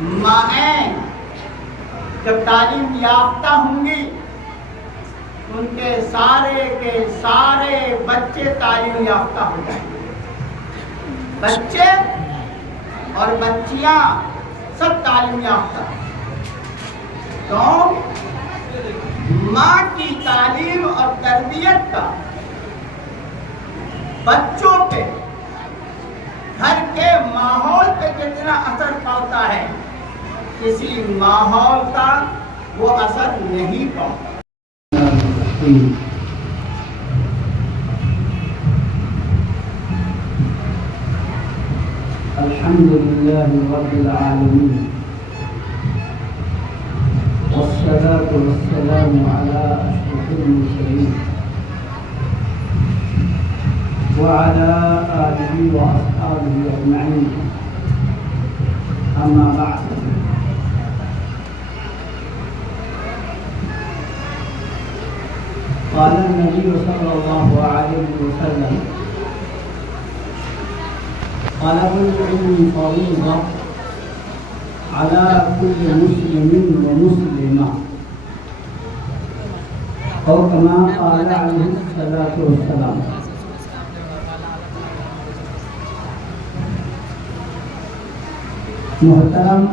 مائیں جب تعلیم یافتہ ہوں گی ان کے سارے بچے تعلیم یافتہ ہو جائیں گے. بچے اور بچیاں سب تعلیم یافتہ. تو ماں کی تعلیم اور تربیت کا بچوں پہ، گھر کے ماحول پہ کتنا اثر پڑتا ہے، کسی ماحول کا وہ اثر نہیں پڑتا. الحمد لله رب العالمين والصلاة والسلام على أشرف المرسلين وعلى آله وأصحابه أجمعين. أما بعد، قال النبي صلى الله عليه وسلم: طلب العلم فريضة على كل مسلم ومسلمة، أو كما قال عليه الصلاة والسلام. محترم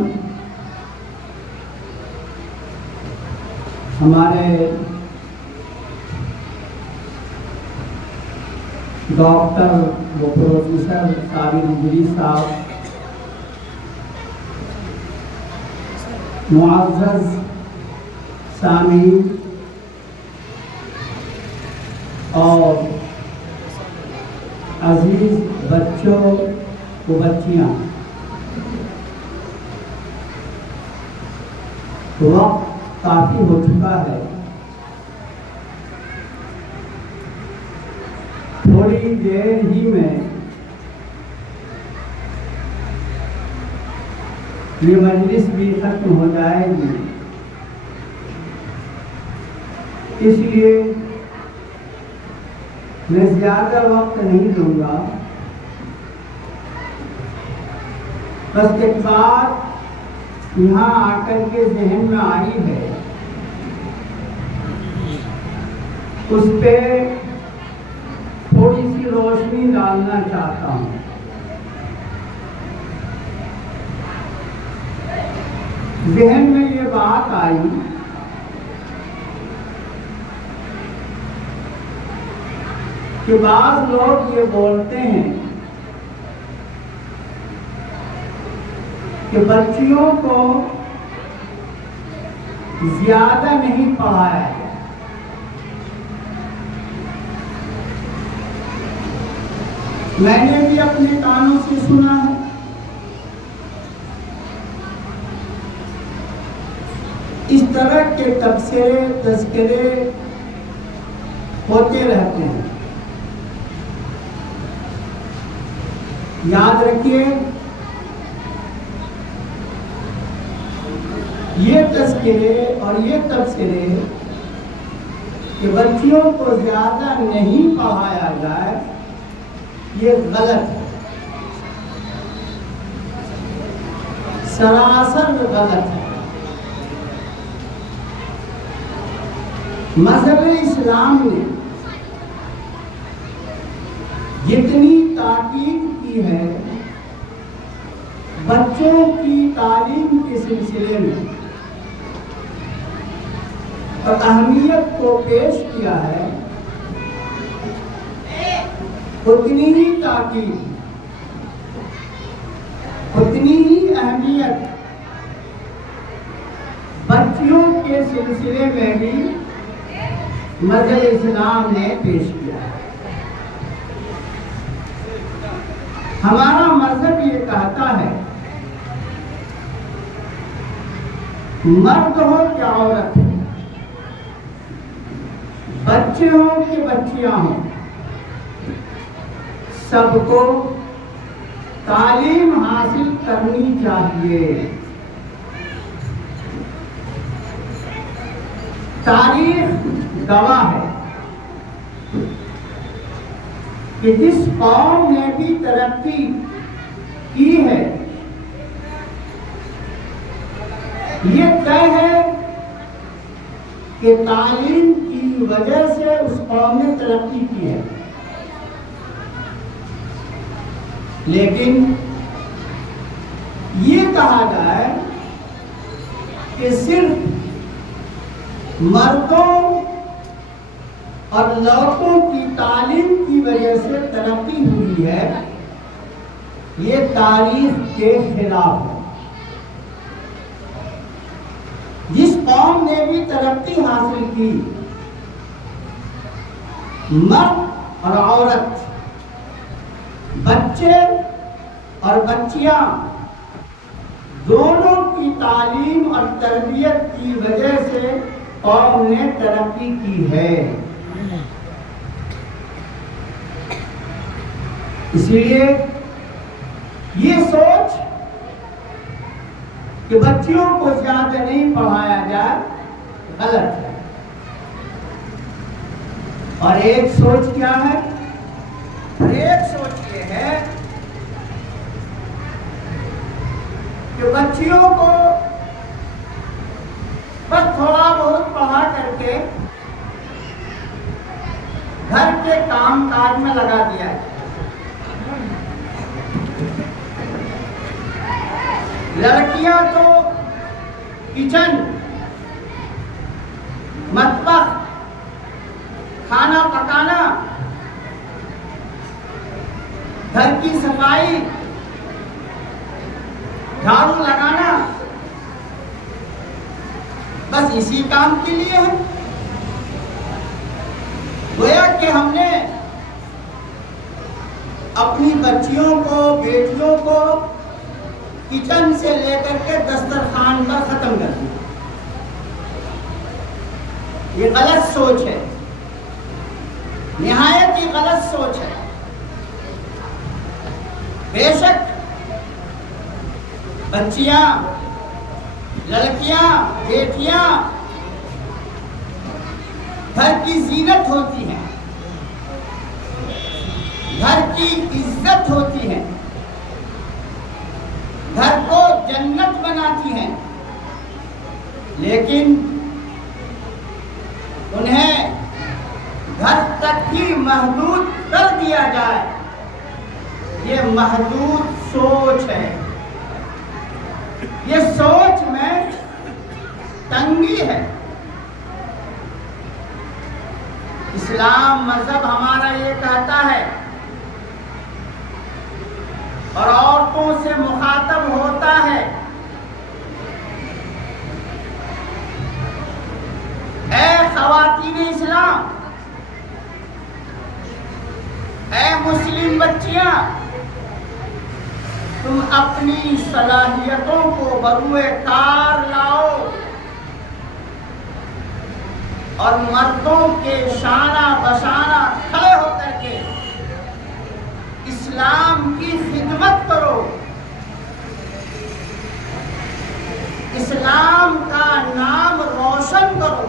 ہمارے ڈاکٹر و پروفیسر صابر گری صاحب، معزز سامعین اور عزیز بچوں و بچیاں، وقت کافی ہو چکا ہے. تھوڑی دیر ہی میں یہ مجلس بھی ختم ہو جائے گی، اس لیے میں زیادہ وقت نہیں لوں گا. بس ایک بات یہاں آ کر کے ذہن میں آئی ہے، اس پہ تھوڑی سی روشنی ڈالنا چاہتا ہوں. ذہن میں یہ بات آئی کہ بعض لوگ یہ بولتے ہیں کہ بچیوں کو زیادہ نہیں پڑھایا جائے. میں نے بھی اپنے کانوں سے سنا ہے. اس طرح کے تبصرے تذکرے ہوتے رہتے ہیں. یاد رکھیے، یہ تذکرے اور یہ تبصرے کہ بچیوں کو زیادہ نہیں پڑھایا جائے، یہ غلط ہے، سراسر غلط ہے. مذہب اسلام نے جتنی تاکید کی ہے بچوں کی تعلیم کے سلسلے میں اور اہمیت کو پیش کیا ہے، اتنی ہی تاکید، اتنی ہی اہمیت بچیوں کے سلسلے میں بھی مذہب اسلام نے پیش کیا ہے. ہمارا مذہب یہ کہتا ہے، مرد ہو کہ عورت ہو، بچے ہوں کہ بچیاں ہوں، سب کو تعلیم حاصل کرنی چاہیے. تاریخ گواہ ہے کہ جس قوم نے بھی ترقی کی ہے یہ طے ہے کہ تعلیم کی وجہ سے اس قوم نے ترقی کی ہے، لیکن یہ کہا جائے کہ صرف مردوں اور لڑکوں کی تعلیم کی وجہ سے ترقی ہوئی ہے، یہ تاریخ کے خلاف ہے۔ جس قوم نے بھی ترقی حاصل کی، مرد اور عورت، بچے اور بچیاں، دونوں کی تعلیم اور تربیت کی وجہ سے قوم نے ترقی کی ہے۔ اسی لیے یہ سوچ کہ بچیوں کو زیادہ نہیں پڑھایا جائے غلط ہے۔ اور ایک سوچ کیا ہے؟ ایک سوچ یہ ہے کہ بچیوں کو بس تھوڑا بہت پڑھا کر کے گھر کے کام کاج میں لگا دیا ہے۔ لڑکیاں تو کچن، مطبخ، کھانا پکانا، گھر کی صفائی، جھاڑو لگانا، بس اسی کام کے لیے ہے۔ گویا کہ ہم نے اپنی بچیوں کو، بیٹیوں کو کچن سے لے کر کے دسترخوان پر ختم کر دیا۔ یہ غلط سوچ ہے، نہایت ہی غلط سوچ ہے۔ بے شک بچیاں، لڑکیاں، بیٹیاں گھر کی زینت ہوتی ہیں، گھر کی عزت ہوتی ہیں، گھر کو جنت بناتی ہیں، لیکن انہیں گھر تک ہی محدود کر دیا جائے، یہ محدود سوچ ہے۔ یہ سوچ میں تنگی ہے۔ اسلام مذہب ہمارا یہ کہتا ہے اور عورتوں سے مخاطب ہوتا ہے، اے خواتین اسلام، اے مسلم بچیاں، تم اپنی صلاحیتوں کو بروئے کار لاؤ اور مردوں کے شانہ بشانہ کھڑے ہو کر کے اسلام کی خدمت کرو، اسلام کا نام روشن کرو،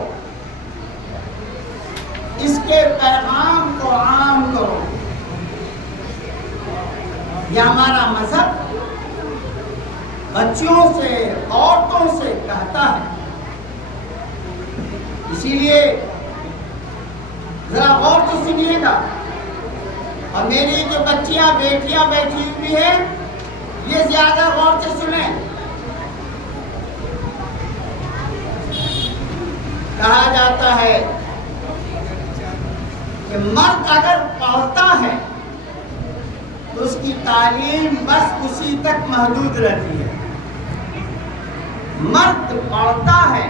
اس کے پیغام کو عام کرو۔ یہ ہمارا مذہب بچیوں سے، عورتوں سے کہتا ہے۔ اسی لیے ذرا غور سے سنیے گا، اور میری جو بچیاں، بیٹیاں بیٹھی ہوئی ہیں، یہ زیادہ غور سے سنیں۔ کہا جاتا ہے کہ مرد اگر پڑھتا ہے تو اس کی تعلیم بس اسی تک محدود رہتی ہے۔ مرد پڑھتا ہے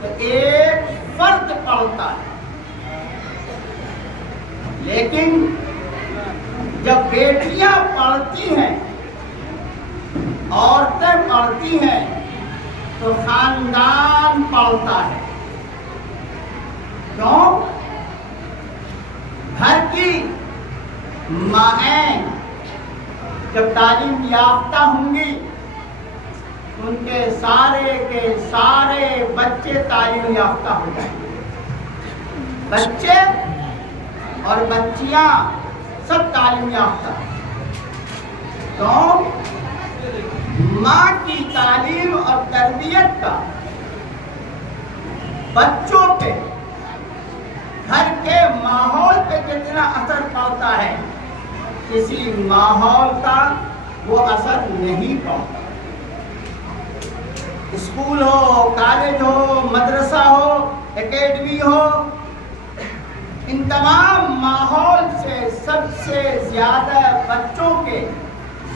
تو ایک فرد پڑھتا ہے، لیکن جب بیٹیاں پڑھتی ہیں، عورتیں پڑھتی ہیں، تو خاندان پڑھتا ہے۔ کیوں؟ گھر کی مائیں جب تعلیم یافتہ ہوں گی، ان کے سارے بچے تعلیم یافتہ ہو جائیں گے۔ بچے اور بچیاں سب تعلیم یافتہ ہیں۔ تو ماں کی تعلیم اور تربیت شریعت کا بچوں پہ، گھر کے ماحول پہ کتنا اثر پڑتا ہے، کسی ماحول کا وہ اثر نہیں پڑتا۔ اسکول ہو، کالج ہو، مدرسہ ہو، اکیڈمی ہو، ان تمام ماحول سے سب سے زیادہ بچوں کے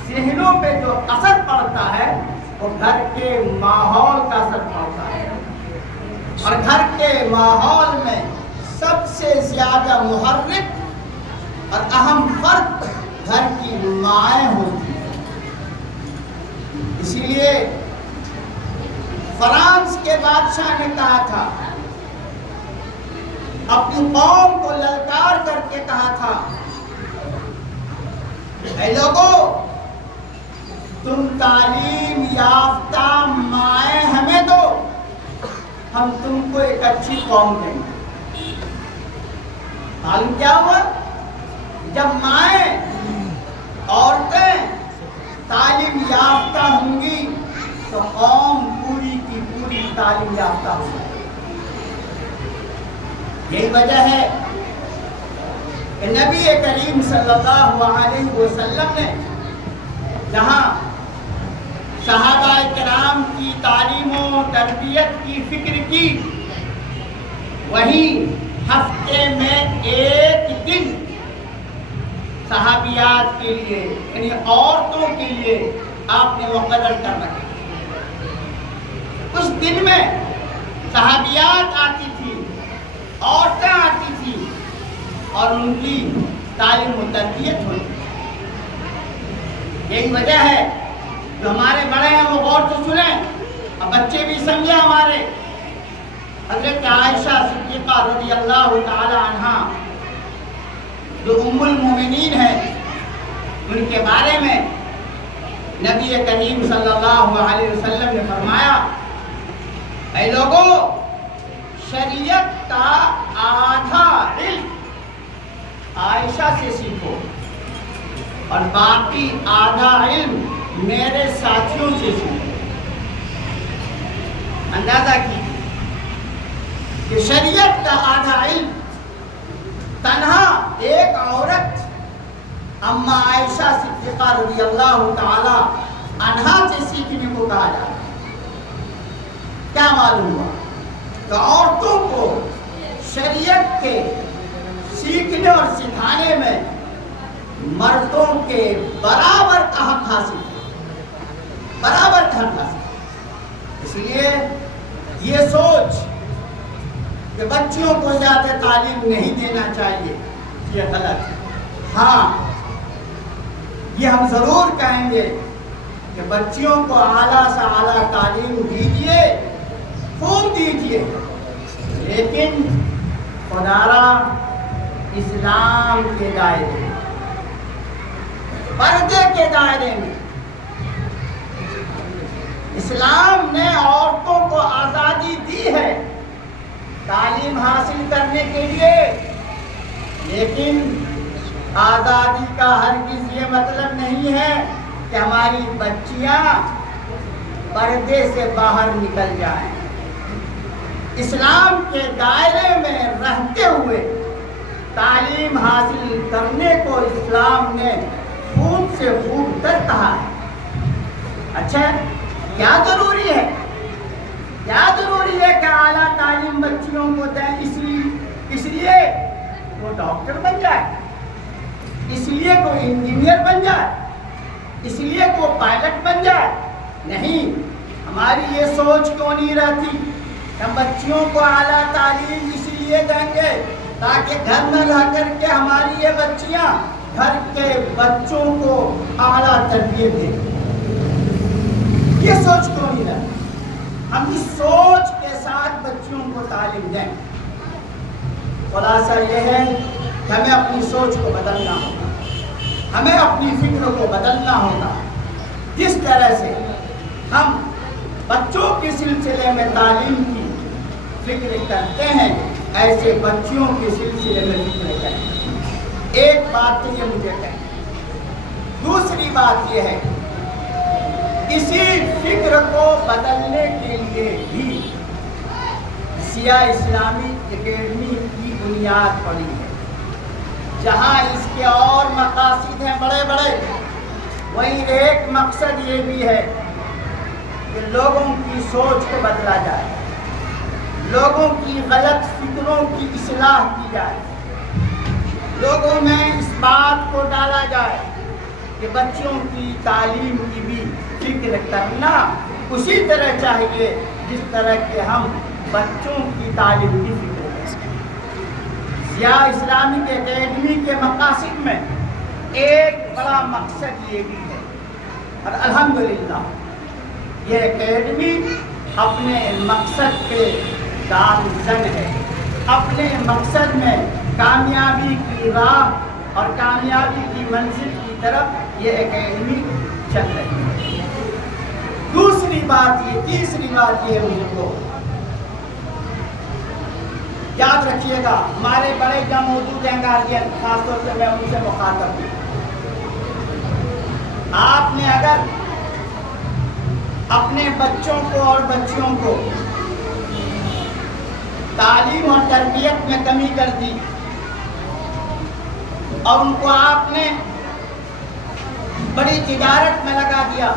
ذہنوں پہ جو اثر پڑتا ہے وہ گھر کے ماحول کا اثر پڑتا ہے، اور گھر کے ماحول میں سب سے زیادہ محرک اور اہم فرد گھر کی مائیں ہوتی ہیں۔ اسی لیے فرانس کے بادشاہ نے کہا تھا، اپنی قوم کو للکار کر کے کہا تھا، اے لوگو، تم تعلیم یافتہ مائیں ہمیں دو، ہم تم کو ایک اچھی قوم دیں گے۔ معلوم کیا ہوا؟ جب مائیں، عورتیں تعلیم یافتہ ہوں گی تو قوم پوری کی پوری تعلیم یافتہ ہوگی۔ یہی وجہ ہے کہ نبی کریم صلی اللہ علیہ وسلم نے جہاں صحابہ کرام کی تعلیم و تربیت کی فکر کی، وہیں ہفتے میں ایک دن صحابیات کے لیے، یعنی عورتوں کے لیے آپ نے مقرر کر رکھا۔ اس دن میں صحابیات آتی تھی، عورتیں آتی تھی، اور ان کی تعلیم و تربیت ہوتی۔ یہی وجہ ہے جو ہمارے بڑے ہیں وہ غور سے سنیں، اور بچے بھی سمجھیں۔ ہمارے حضرت عائشہ صدیقہ رضی اللہ تعالی عنہا جو ام المومنین ہیں، ان کے بارے میں نبی کریم صلی اللہ علیہ وسلم نے فرمایا، اے لوگو، شریعت کا آدھا علم عائشہ سے سیکھو اور باقی آدھا علم میرے ساتھیوں سے سیکھو۔ اندازہ کی کہ شریعت کا آدھا علم تنہا ایک عورت اما عائشہ صدیقہ رضی اللہ تعالی عنہا سے سیکھنے کو کہا جاتا ہے۔ کیا معلوم ہوا کہ عورتوں کو شریعت کے سیکھنے اور سکھانے میں مردوں کے برابر کا حق حاصل ہے، برابر کا حق حاصل ہے۔ اس لیے یہ سوچ کہ بچیوں کو زیادہ تعلیم نہیں دینا چاہیے، یہ غلط ہے۔ ہاں، یہ ہم ضرور کہیں گے کہ بچیوں کو اعلیٰ سے اعلیٰ تعلیم دیجیے، خوب دیجیے، لیکن خدارا اسلام کے دائرے میں، پردے کے دائرے میں۔ اسلام نے عورتوں کو آزادی دی ہے تعلیم حاصل کرنے کے لیے، لیکن آزادی کا ہرگز یہ مطلب نہیں ہے کہ ہماری بچیاں پردے سے باہر نکل جائیں۔ اسلام کے دائرے میں رہتے ہوئے تعلیم حاصل کرنے کو اسلام نے خوب سے خوب تر کہا ہے۔ اچھا، کیا ضروری ہے؟ کیا ضروری ہے کہ اعلیٰ تعلیم بچیوں کو دیں؟ اس لیے وہ ڈاکٹر بن جائے، اس لیے وہ انجینئر بن جائے، اس لیے وہ پائلٹ بن جائے؟ نہیں، ہماری یہ سوچ کیوں نہیں رہتی؟ ہم بچیوں کو اعلیٰ تعلیم اس لیے دیں گے تاکہ گھر میں رہ کر کے ہماری یہ بچیاں گھر کے بچوں کو اعلیٰ تربیت دیں۔ یہ سوچ کیوں نہیں رہتی؟ ہم اس سوچ کے ساتھ بچیوں کو تعلیم دیں۔ خلاصہ یہ ہے کہ ہمیں اپنی سوچ کو بدلنا ہوگا، ہمیں اپنی فکر کو بدلنا ہوگا۔ جس طرح سے ہم بچوں کے سلسلے میں تعلیم کی فکر کرتے ہیں، ایسے بچیوں کے سلسلے میں فکر کریں۔ ایک بات تو یہ مجھے کہیں، دوسری بات یہ ہے اسی فکر کو بدلنے کے لیے بھی سیاہ اسلامی اکیڈمی کی بنیاد پڑی ہے. جہاں اس کے اور مقاصد ہیں بڑے بڑے، وہیں ایک مقصد یہ بھی ہے کہ لوگوں کی سوچ کو بدلا جائے، لوگوں کی غلط فکروں کی اصلاح کی جائے، لوگوں میں اس بات کو ڈالا جائے کہ بچوں کی تعلیم کی بھی فکر کرنا اسی طرح چاہیے جس طرح کہ ہم بچوں کی تعلیم کی فکر کرتے ہیں. سیاہ اسلامک اکیڈمی کے مقاصد میں ایک بڑا مقصد یہ بھی ہے، اور الحمدللہ یہ اکیڈمی اپنے مقصد کے گامزن ہے. اپنے مقصد میں کامیابی کی راہ اور کامیابی کی منزل کی طرف یہ اکیڈمی چل رہی ہے. تیسری بات یہ مجھے کو یاد رکھیے گا، ہمارے بڑے جو موجود ہیں گارجین، خاص طور سے میں ان سے مخاطب ہوں. آپ نے اگر اپنے بچوں کو اور بچیوں کو تعلیم اور تربیت میں کمی کر دی اور ان کو آپ نے بڑی تجارت میں لگا دیا،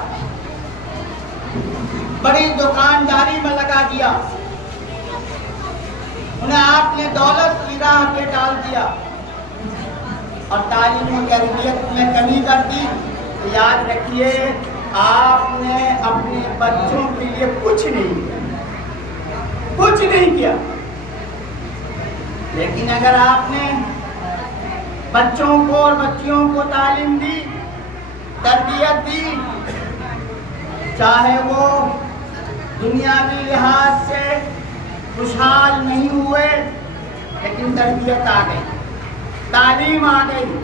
بڑی دکانداری میں لگا دیا، انہیں آپ نے دولت کی راہ پہ ڈال دیا اور تعلیم و تربیت میں کمی کر دی، تو یاد رکھیے آپ نے اپنے بچوں کے لیے کچھ نہیں کیا. لیکن اگر آپ نے بچوں کو اور بچیوں کو تعلیم دی، تربیت دی، چاہے وہ دنیاوی لحاظ سے خوشحال نہیں ہوئے لیکن تربیت آ گئی، تعلیم آ گئی،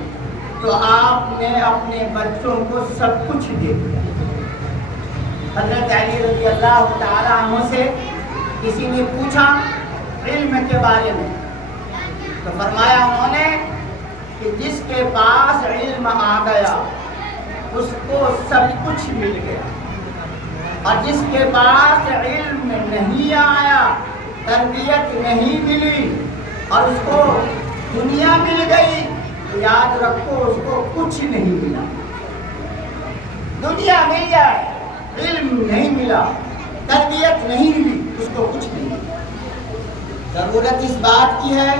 تو آپ نے اپنے بچوں کو سب کچھ دے دیا. حضرت علی رضی اللہ تعالیٰ عنہ سے کسی نے پوچھا علم کے بارے میں، تو فرمایا انہوں نے کہ جس کے پاس علم آ گیا اس کو سب کچھ مل گیا، اور جس کے پاس علم نہیں آیا، تربیت نہیں ملی اور اس کو دنیا مل گئی، تو یاد رکھو اس کو کچھ نہیں ملا. دنیا مل جائے، علم نہیں ملا، تربیت نہیں ملی، اس کو کچھ نہیں ملا. ضرورت اس بات کی ہے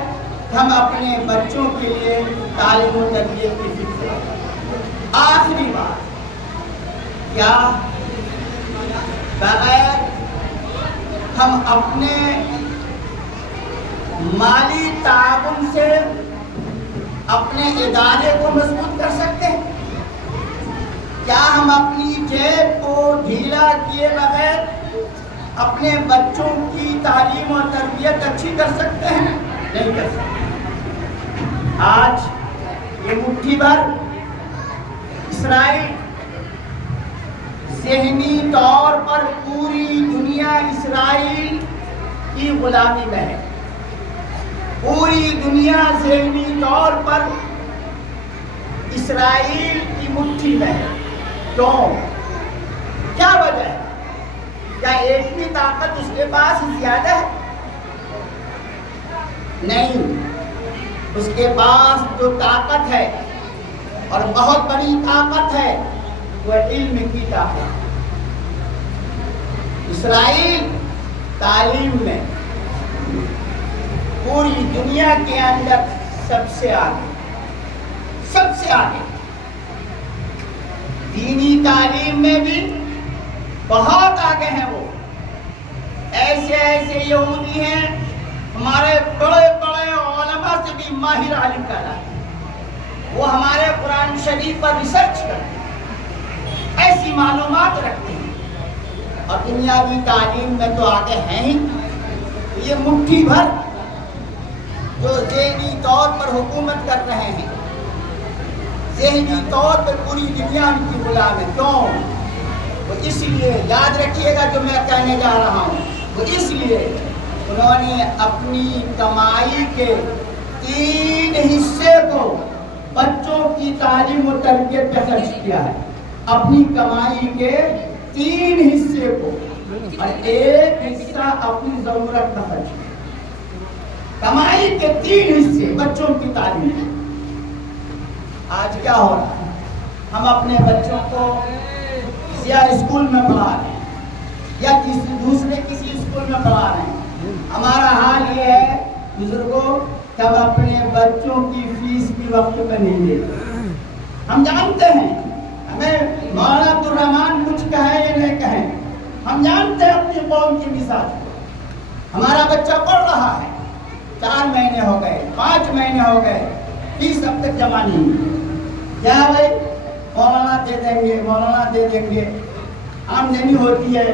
کہ ہم اپنے بچوں کے لیے تعلیم و تربیت کی فکر کریں. آخری بات کیا، بغیر ہم اپنے مالی تعاون سے اپنے ادارے کو مضبوط کر سکتے ہیں؟ کیا ہم اپنی جیب کو ڈھیلا کیے بغیر اپنے بچوں کی تعلیم اور تربیت اچھی کر سکتے ہیں؟ نہیں کر سکتے. آج یہ مٹھی بھر اسرائیل ذہنی طور پر پوری دنیا اسرائیل کی غلامی میں ہے. پوری دنیا ذہنی طور پر اسرائیل کی مٹھی میں ہے. کیوں؟ کیا وجہ ہے؟ کیا ایک بھی طاقت اس کے پاس زیادہ ہے؟ نہیں، اس کے پاس جو طاقت ہے اور بہت بڑی طاقت ہے وہ علم کی طاقت. اسرائیل تعلیم میں پوری دنیا کے اندر سب سے آگے. دینی تعلیم میں بھی بہت آگے ہیں. وہ ایسے یہودی ہیں ہمارے بڑے بڑے علماء سے بھی ماہر عالم کہلاتے ہیں. وہ ہمارے قرآن شریف پر ریسرچ کرتے ہیں، ایسی معلومات رکھتے ہیں، اور دنیاوی تعلیم میں تو آگے ہیں ہی. یہ مٹھی بھر جو ذہنی طور پر حکومت کر رہے ہیں، ذہنی طور پر پوری دنیا ان کی غلام ہے. کیوں؟ وہ اس لیے، یاد رکھیے گا جو میں کہنے جا رہا ہوں، وہ اس لیے انہوں نے اپنی کمائی کے 3 حصے کو بچوں کی تعلیم و تربیت پہ خرچ کیا ہے. اپنی کمائی کے 3 حصے کو اور 1 حصہ اپنی ضرورت کا خرچ. کمائی کے 3 حصے بچوں کی تعلیم. آج کیا ہو رہا ہے؟ ہم اپنے بچوں کو یا اسکول میں پڑھا رہے ہیں یا کسی اسکول میں پڑھا رہے ہیں. ہمارا حال یہ ہے بزرگوں کہ ہم اپنے بچوں کی فیس بھی وقت پہ نہیں دیتے. ہم جانتے ہیں ہمیں مولانا عبدالرحمان کچھ کہیں یا نہیں کہیں، ہم جانتے ہیں اپنی قوم کی مزاج کو. ہمارا بچہ پڑھ رہا ہے، 4 مہینے ہو گئے، 5 مہینے ہو گئے، فیس اب تک جمع نہیں ہوئی. کیا بھائی مولانا دے دیں گے، مولانا دے دیں گے، آمدنی ہوتی ہے،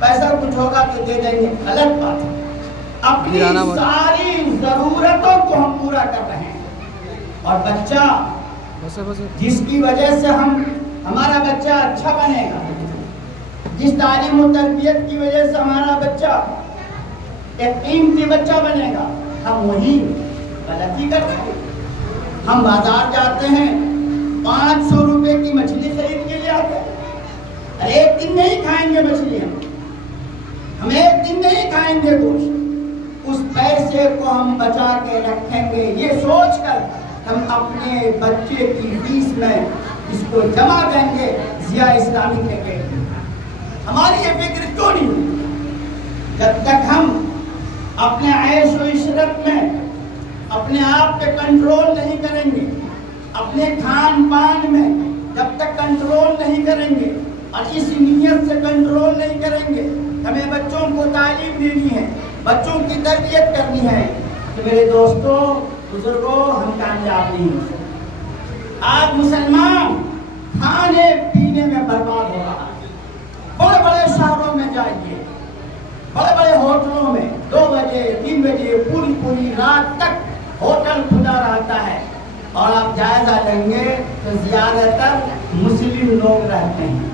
پیسہ کچھ ہوگا تو دے دیں گے. غلط بات ہے. اپنی ساری ضرورتوں کو ہم پورا کر رہے ہیں اور بچہ جس کی وجہ سے ہمارا بچہ اچھا بنے گا، جس تعلیم و تربیت کی وجہ سے ہمارا بچہ ایک قیمتی بچہ بنے گا، ہم وہی غلطی کرتے ہیں. ہم بازار جاتے ہیں، 500 روپے کی مچھلی خرید کے لے آتے ہیں. ایک دن نہیں کھائیں گے مچھلی، ہم ایک دن نہیں کھائیں گے گوشت. اس پیسے کو ہم بچا کے رکھیں گے یہ سوچ کر ہم اپنے بچے کی فیس میں اس کو جمع دیں گے ضیاء اسلامی کے پیٹ میں. ہماری یہ فکر کیوں نہیں؟ جب تک ہم اپنے عیش و عشرت میں اپنے آپ پہ کنٹرول نہیں کریں گے، اپنے کھان پان میں جب تک کنٹرول نہیں کریں گے اور اس نیت سے کنٹرول نہیں کریں گے، ہمیں بچوں کو تعلیم دینی ہے، بچوں کی تربیت کرنی ہے، تو میرے دوستوں بزرگوں ہم کامیاب نہیں ہو سکتے. آج مسلمان کھانے پینے میں برباد ہو رہا ہے. بڑے بڑے شہروں میں جائیے، بڑے بڑے ہوٹلوں میں 2 بجے 3 بجے پوری رات تک ہوٹل کھلا رہتا ہے اور آپ جائزہ لیں گے تو زیادہ تر مسلم لوگ رہتے ہیں.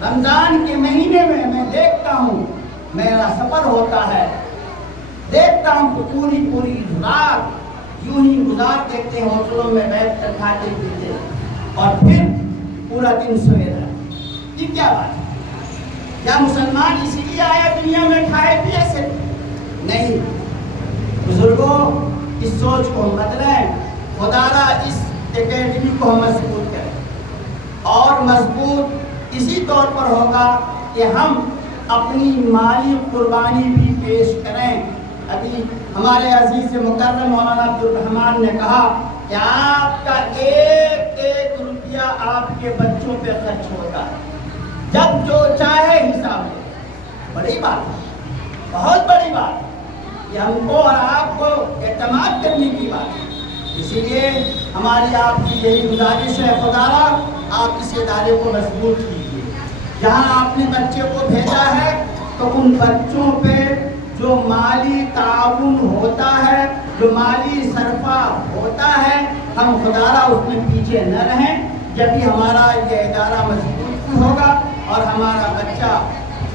رمضان کے مہینے میں میں دیکھتا ہوں، میرا سفر ہوتا ہے، دیکھتا ہوں کہ پوری رات یوں ہی گزار دیتے ہیں ہوٹلوں میں بیٹھ کر کھاتے پیتے اور پھر پورا دن سوئے رہتے. یہ کیا بات ہے؟ کیا مسلمان اسی لیے آیا دنیا میں کھائے پیے سے؟ نہیں. بزرگوں اس سوچ کو بدلیں. خدا را اس اکیڈمی کو مضبوط کریں اور مضبوط اسی طور پر ہوگا کہ ہم اپنی مالی قربانی بھی پیش کریں. ابھی ہمارے عزیز مکرم مولانا عبدالرحمان نے کہا کہ آپ کا 1 روپیہ آپ کے بچوں پہ خرچ ہوتا ہے، جب جو چاہے حساب لے. بڑی بات ہے، بہت بڑی بات ہے. یہ ہم کو اور آپ کو اعتماد کرنے کی بات ہے. اسی لیے ہماری آپ کی یہی گزارش ہے، خدا را آپ اس ادارے کو مضبوط کیجیے. جہاں آپ نے بچے کو بھیجا ہے تو ان بچوں پہ جو مالی تعاون ہوتا ہے، جو مالی صرفہ ہوتا ہے، ہم خدا را اس میں پیچھے نہ رہیں. جب بھی ہمارا یہ ادارہ مضبوط ہوگا اور ہمارا بچہ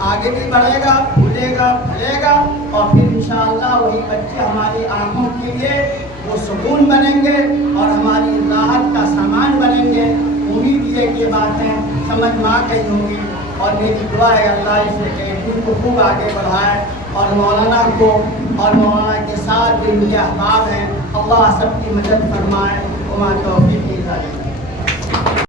آگے بھی بڑھے گا، پھولے گا، پھلے گا اور پھر انشاءاللہ وہی بچے ہماری آنکھوں کے لیے وہ سکون بنیں گے اور ہماری راحت کا سامان بنیں گے. امید یہ کہ باتیں سمجھ میں آ گئی ہوں گی اور میری دعا ہے اللہ اس اکیڈمی کو خوب آگے بڑھائے اور مولانا کو اور مولانا کے ساتھ جو ان کے احباب ہیں اللہ سب کی مدد فرمائے. وما توفیقی الا باللہ.